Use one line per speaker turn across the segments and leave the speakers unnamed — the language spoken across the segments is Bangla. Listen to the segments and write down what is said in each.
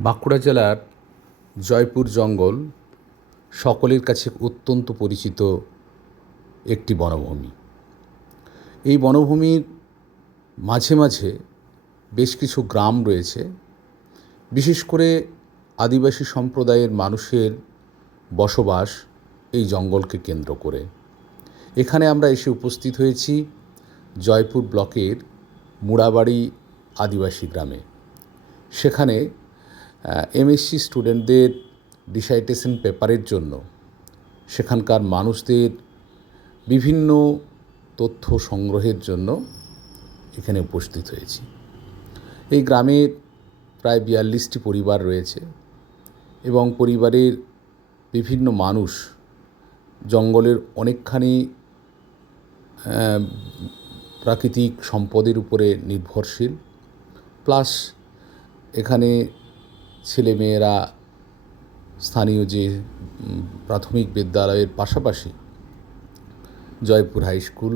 বাঁকুড়া জেলার জয়পুর জঙ্গল সকলের কাছে অত্যন্ত পরিচিত একটি বনভূমি। এই বনভূমির মাঝে মাঝে বেশ কিছু গ্রাম রয়েছে। বিশেষ করে আদিবাসী সম্প্রদায়ের মানুষের বসবাস এই জঙ্গলকে কেন্দ্র করে। এখানে আমরা এসে উপস্থিত হয়েছি জয়পুর ব্লকের মুড়াবাড়ি আদিবাসী গ্রামে। সেখানে এমএসসি স্টুডেন্টদের ডিসাইটেশন পেপারের জন্য সেখানকার মানুষদের বিভিন্ন তথ্য সংগ্রহের জন্য এখানে উপস্থিত হয়েছি। এই গ্রামের প্রায় বিয়াল্লিশটি পরিবার রয়েছে এবং পরিবারের বিভিন্ন মানুষ জঙ্গলের অনেকখানি প্রাকৃতিক সম্পদের উপরে নির্ভরশীল। প্লাস এখানে ছেলেমেয়েরা স্থানীয় যে প্রাথমিক বিদ্যালয়ের পাশাপাশি Joypur high school,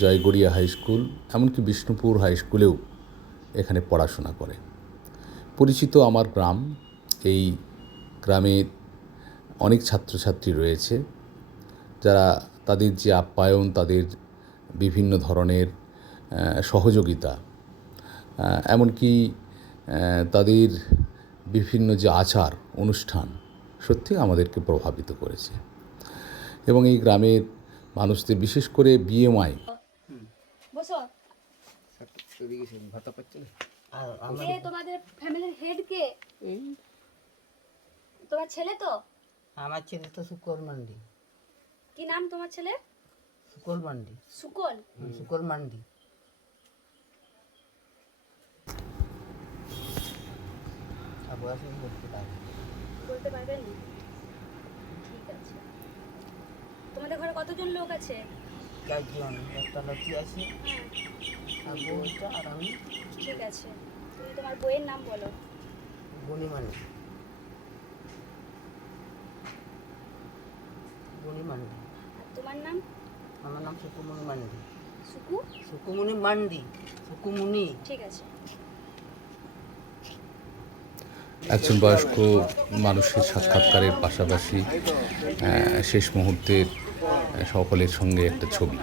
Joygoria high school, এমনকি বিষ্ণুপুর হাই স্কুলেও এখানে পড়াশোনা করে। পরিচিত আমার গ্রাম, এই গ্রামের অনেক ছাত্রছাত্রী রয়েছে, যারা তাদের যে আপ্যায়ন, তাদের বিভিন্ন ধরনের সহযোগিতা এমনকি তাদের বিভিন্ন যে আচার অনুষ্ঠান সত্যি আমাদেরকে প্রভাবিত করেছে। এবং এই গ্রামের মানুষদের বিশেষ করে বিএমআই
বসো।
ভাতা
আর
কে তোমাদের ফ্যামিলির হেড কে? তোমার ছেলে তো?
আমার ছেলে তো শুকর মান্ডি।
কি নাম তোমার ছেলে?
শুকর মান্ডি।
সুকল।
শুকর মান্ডি। বয়স আমি বলতে পারি
বলতে পারবেন? ঠিক আছে। তোমাদের ঘরে কতজন লোক আছে?
চারজন। একটা লক্ষ্মী আছে
হ্যাঁ।
আর বউটা আর আমি।
ঠিক আছে। তুমি তোমার বইয়ের নাম বলো।
গণিমান্ডি গণিমান্ডি
আর তোমার নাম?
আমার নাম সুকুমণি মান্ডি।
সুকু?
সুকুমণি মান্ডি। সুকুমণি।
ঠিক আছে।
একজন বয়স্ক মানুষের সাক্ষাৎকারের পাশাপাশি শেষ মুহূর্তের সকলের সঙ্গে একটা ছবি।